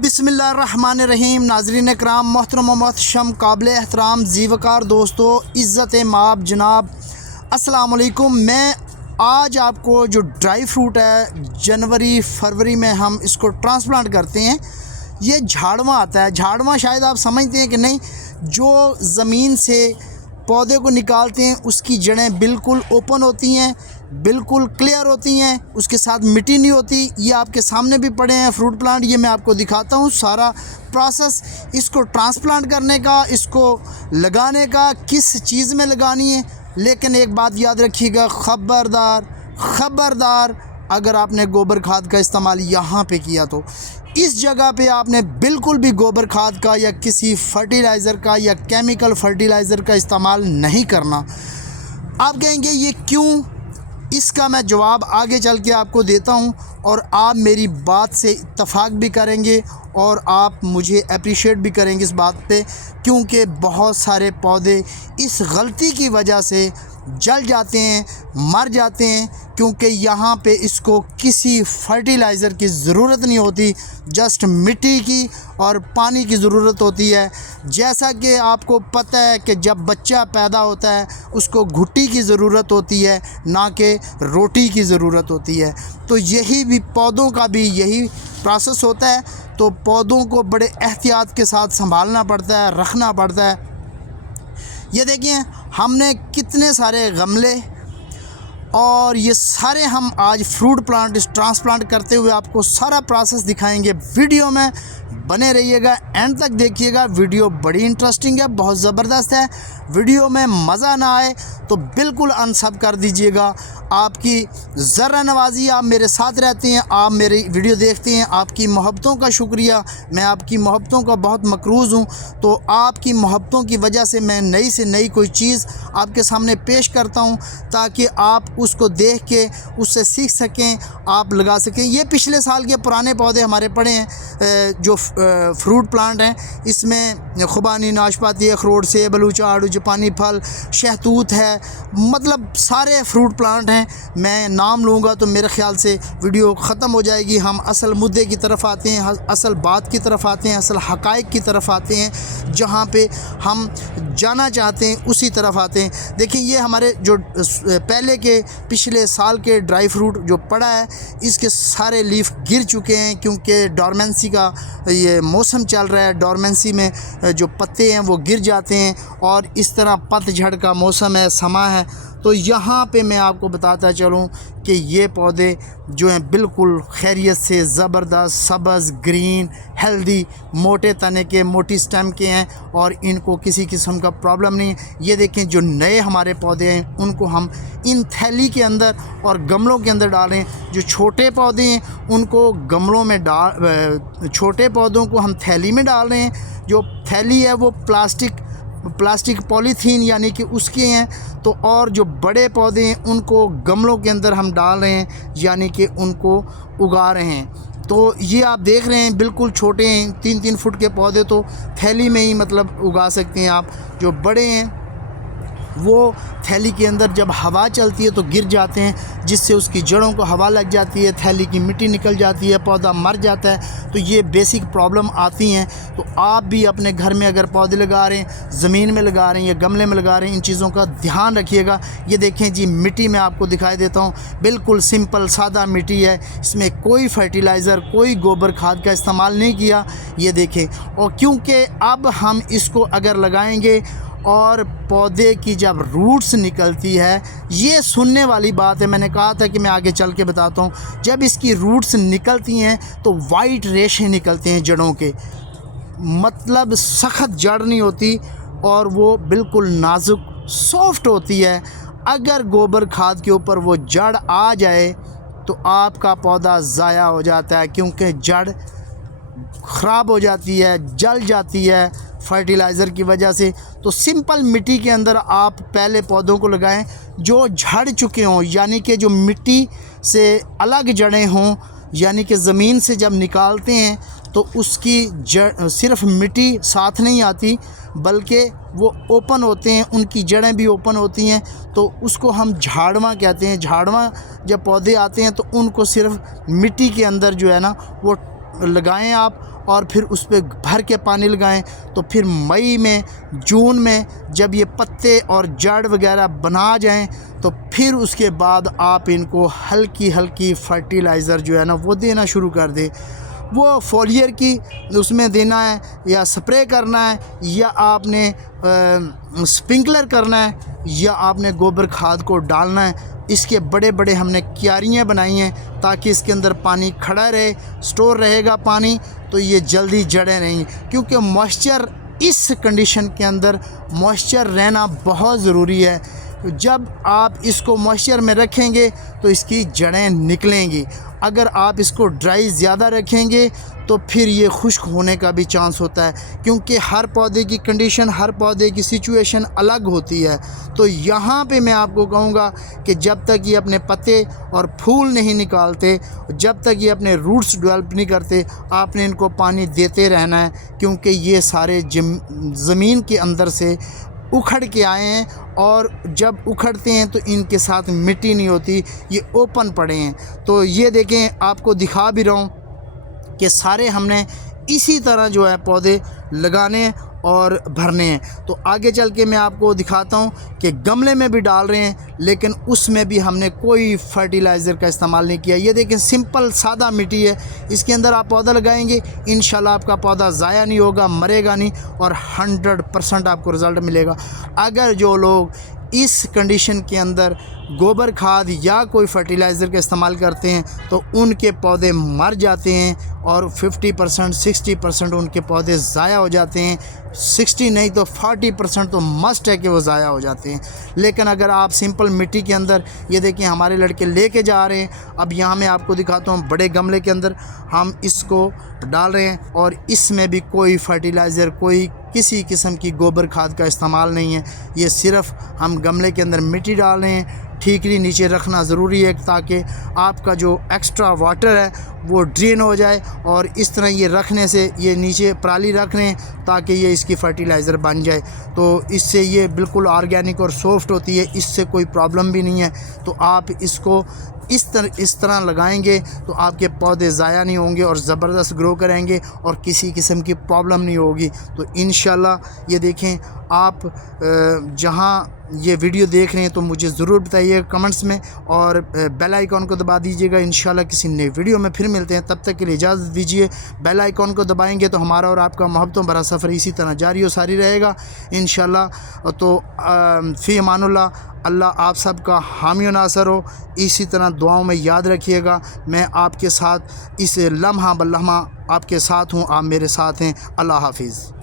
बिस्मिल्लाहिर्रहमानिर्रहीम। नाज़रीन कराम, मोहतरम मोहतशम, काबिल एहतराम ज़ीवकार दोस्तों, इज़्ज़त माब जनाब, अस्सलाम वालेकुम। मैं आज आपको जो ड्राई फ्रूट है जनवरी फरवरी में हम इसको ट्रांसप्लांट करते हैं, ये झाड़वा आता है। झाड़वा शायद आप समझते हैं कि नहीं, जो ज़मीन से पौधे को निकालते हैं उसकी जड़ें बिल्कुल ओपन होती हैं, बिल्कुल क्लियर होती हैं, उसके साथ मिट्टी नहीं होती। ये आपके सामने भी पड़े हैं फ्रूट प्लांट, ये मैं आपको दिखाता हूँ सारा प्रोसेस इसको ट्रांसप्लांट करने का, इसको लगाने का, किस चीज़ में लगानी है। लेकिन एक बात याद रखिएगा, ख़बरदार अगर आपने गोबर खाद का इस्तेमाल यहाँ पे किया तो इस जगह पे आपने बिल्कुल भी गोबर खाद का या किसी फर्टिलाइज़र का या केमिकल फर्टिलाइज़र का इस्तेमाल नहीं करना। आप कहेंगे ये क्यों, इसका मैं जवाब आगे चल के आपको देता हूं और आप मेरी बात से इत्तफाक भी करेंगे और आप मुझे अप्रिशिएट भी करेंगे इस बात पे, क्योंकि बहुत सारे पौधे इस गलती की वजह से जल जाते हैं, मर जाते हैं, क्योंकि यहाँ पे इसको किसी फर्टिलाइज़र की ज़रूरत नहीं होती, जस्ट मिट्टी की और पानी की ज़रूरत होती है। जैसा कि आपको पता है कि जब बच्चा पैदा होता है उसको घुट्टी की ज़रूरत होती है, ना कि रोटी की ज़रूरत होती है। तो यही भी पौधों का भी यही प्रोसेस होता है। तो पौधों को बड़े एहतियात के साथ संभालना पड़ता है, रखना पड़ता है। ये देखिए हमने कितने सारे गमले, और ये सारे हम आज फ्रूट प्लांट ट्रांसप्लांट करते हुए आपको सारा प्रोसेस दिखाएंगे। वीडियो में बने रहिएगा, एंड तक देखिएगा। वीडियो बड़ी इंटरेस्टिंग है, बहुत ज़बरदस्त है। वीडियो में मज़ा ना आए तो बिल्कुल अनसब कर दीजिएगा। आपकी ज़रा नवाज़ी, आप मेरे साथ रहते हैं, आप मेरी वीडियो देखते हैं, आपकी मोहब्बतों का शुक्रिया। मैं आपकी मोहब्बतों का बहुत मकरूज़ हूँ। तो आपकी मोहब्बतों की वजह से मैं नई से नई कोई चीज़ आपके सामने पेश करता हूँ, ताकि आप उसको देख के उससे सीख सकें, आप लगा सकें। ये पिछले साल के पुराने पौधे हमारे पड़े हैं जो फ्रूट प्लांट हैं। इसमें खुबानी, नाशपाती, अखरोट, सेब, बलूचा, आड़ू, जापानी फल, शहतूत है, मतलब सारे फ्रूट प्लांट हैं। मैं नाम लूँगा तो मेरे ख़्याल से वीडियो ख़त्म हो जाएगी। हम असल मुद्दे की तरफ आते हैं, असल बात की तरफ आते हैं, असल हक़ाइक़ की तरफ आते हैं, जहाँ पे हम जाना चाहते हैं उसी तरफ आते हैं। देखिए ये हमारे जो पहले के पिछले साल के ड्राई फ्रूट जो पड़ा है, इसके सारे लीफ गिर चुके हैं, क्योंकि डॉर्मेंसी का ये मौसम चल रहा है। डॉर्मेंसी में जो पत्ते हैं वो गिर जाते हैं, और इस तरह पतझड़ का मौसम है, समा है। तो यहाँ पे मैं आपको बताता चलूँ कि ये पौधे जो हैं बिल्कुल खैरियत से ज़बरदस्त, सब्ज़, ग्रीन, हेल्दी, मोटे तने के, मोटी स्टेम के हैं, और इनको किसी किस्म का प्रॉब्लम नहीं है। ये देखें जो नए हमारे पौधे हैं उनको हम इन थैली के अंदर और गमलों के अंदर डालें। जो छोटे पौधे हैं उनको गमलों में छोटे पौधों को हम थैली में डाल रहे हैं। जो थैली है वो प्लास्टिक पॉलीथीन यानी कि उसके हैं। तो और जो बड़े पौधे हैं उनको गमलों के अंदर हम डाल रहे हैं, यानी कि उनको उगा रहे हैं। तो ये आप देख रहे हैं बिल्कुल छोटे हैं, 3-3 फुट के पौधे तो थैली में ही मतलब उगा सकते हैं आप। जो बड़े हैं वो थैली के अंदर जब हवा चलती है तो गिर जाते हैं, जिससे उसकी जड़ों को हवा लग जाती है, थैली की मिट्टी निकल जाती है, पौधा मर जाता है। तो ये बेसिक प्रॉब्लम आती हैं। तो आप भी अपने घर में अगर पौधे लगा रहे हैं, ज़मीन में लगा रहे हैं या गमले में लगा रहे हैं, इन चीज़ों का ध्यान रखिएगा। ये देखें जी, मिट्टी में आपको दिखाई देता हूँ, बिल्कुल सिंपल सादा मिट्टी है, इसमें कोई फर्टिलाइज़र, कोई गोबर खाद का इस्तेमाल नहीं किया। ये देखें, और क्योंकि अब हम इसको अगर लगाएंगे और पौधे की जब रूट्स निकलती है, ये सुनने वाली बात है, मैंने कहा था कि मैं आगे चल के बताता हूँ। जब इसकी रूट्स निकलती हैं तो वाइट रेशे निकलते हैं जड़ों के, मतलब सख्त जड़ नहीं होती और वो बिल्कुल नाजुक सॉफ्ट होती है। अगर गोबर खाद के ऊपर वो जड़ आ जाए तो आपका पौधा ज़ाया हो जाता है, क्योंकि जड़ ख़राब हो जाती है, जल जाती है फर्टिलाइज़र की वजह से। तो सिंपल मिट्टी के अंदर आप पहले पौधों को लगाएं जो झड़ चुके हों, यानी कि जो मिट्टी से अलग जड़ें हों, यानी कि ज़मीन से जब निकालते हैं तो उसकी जड़ सिर्फ़ मिट्टी साथ नहीं आती, बल्कि वो ओपन होते हैं, उनकी जड़ें भी ओपन होती हैं। तो उसको हम झाड़वा कहते हैं। झाड़वा जब पौधे आते हैं तो उनको सिर्फ़ मिट्टी के अंदर जो है ना वो लगाएं आप और फिर उस पर भर के पानी लगाएं। तो फिर मई में, जून में जब ये पत्ते और जड़ वगैरह बना जाएं तो फिर उसके बाद आप इनको हल्की हल्की फर्टिलाइज़र जो है ना वो देना शुरू कर दें। वो फोलियर की उसमें देना है या स्प्रे करना है या आपने स्प्रिंकलर करना है या आपने गोबर खाद को डालना है। इसके बड़े बड़े हमने क्यारियाँ बनाई हैं ताकि इसके अंदर पानी खड़ा रहे, स्टोर रहेगा पानी, तो ये जल्दी जड़ें रहेंगी। क्योंकि मॉइस्चर, इस कंडीशन के अंदर मॉइस्चर रहना बहुत ज़रूरी है। जब आप इसको मॉइस्चर में रखेंगे तो इसकी जड़ें निकलेंगी। अगर आप इसको ड्राई ज़्यादा रखेंगे तो फिर ये खुश्क होने का भी चांस होता है, क्योंकि हर पौधे की कंडीशन, हर पौधे की सिचुएशन अलग होती है। तो यहाँ पे मैं आपको कहूँगा कि जब तक ये अपने पत्ते और फूल नहीं निकालते, जब तक ये अपने रूट्स डेवलप नहीं करते, आपने इनको पानी देते रहना है। क्योंकि ये सारे ज़मीन के अंदर से उखड़ के आए हैं और जब उखड़ते हैं तो इनके साथ मिट्टी नहीं होती, ये ओपन पड़े हैं। तो ये देखें, आपको दिखा भी रहा हूँ कि सारे हमने इसी तरह जो है पौधे लगाने और भरने हैं। तो आगे चल के मैं आपको दिखाता हूँ कि गमले में भी डाल रहे हैं, लेकिन उसमें भी हमने कोई फर्टिलाइज़र का इस्तेमाल नहीं किया। ये देखें, सिंपल सादा मिट्टी है, इसके अंदर आप पौधा लगाएंगे, इंशाल्लाह आपका पौधा ज़ाया नहीं होगा, मरेगा नहीं और 100% आपको रिज़ल्ट मिलेगा। अगर जो लोग इस कंडीशन के अंदर गोबर खाद या कोई फर्टिलाइज़र का इस्तेमाल करते हैं तो उनके पौधे मर जाते हैं और 50% 60% उनके पौधे ज़ाया हो जाते हैं। 60 नहीं तो 40% तो मस्ट है कि वो ज़ाया हो जाते हैं। लेकिन अगर आप सिंपल मिट्टी के अंदर, ये देखिए हमारे लड़के लेके जा रहे हैं। अब यहाँ मैं आपको दिखाता हूँ, बड़े गमले के अंदर हम इसको डाल रहे हैं और इसमें भी कोई फर्टिलाइज़र, कोई किसी किस्म की गोबर खाद का इस्तेमाल नहीं है। ये सिर्फ़ हम गमले के अंदर मिट्टी डाल रहे हैं। ठीकरी नीचे रखना ज़रूरी है ताकि आपका जो एक्स्ट्रा वाटर है वो ड्रेन हो जाए, और इस तरह ये रखने से, ये नीचे पराली रख रहे हैं ताकि ये इसकी फ़र्टिलाइज़र बन जाए। तो इससे ये बिल्कुल ऑर्गेनिक और सॉफ्ट होती है, इससे कोई प्रॉब्लम भी नहीं है। तो आप इसको इस तरह लगाएंगे तो आपके पौधे ज़ाया नहीं होंगे और ज़बरदस्त ग्रो करेंगे और किसी किस्म की प्रॉब्लम नहीं होगी। तो इंशाल्लाह ये देखें, आप जहाँ ये वीडियो देख रहे हैं तो मुझे ज़रूर बताइए कमेंट्स में, और बेल आइकॉन को दबा दीजिएगा। इंशाल्लाह किसी नए वीडियो में फिर मिलते हैं, तब तक के लिए इजाज़त दीजिए। बेल आइकॉन को दबाएंगे तो हमारा और आपका मोहब्बतों भरा सफ़र इसी तरह जारी और सारी रहेगा इंशाल्लाह। तो फ़ी अमानुल्लाह, अल्लाह आप सब का हामी व नासर हो। इसी तरह दुआओं में याद रखिएगा, मैं आपके साथ इस लम्हा बल्लम्हा आपके साथ हूँ, आप मेरे साथ हैं। अल्लाह हाफिज़।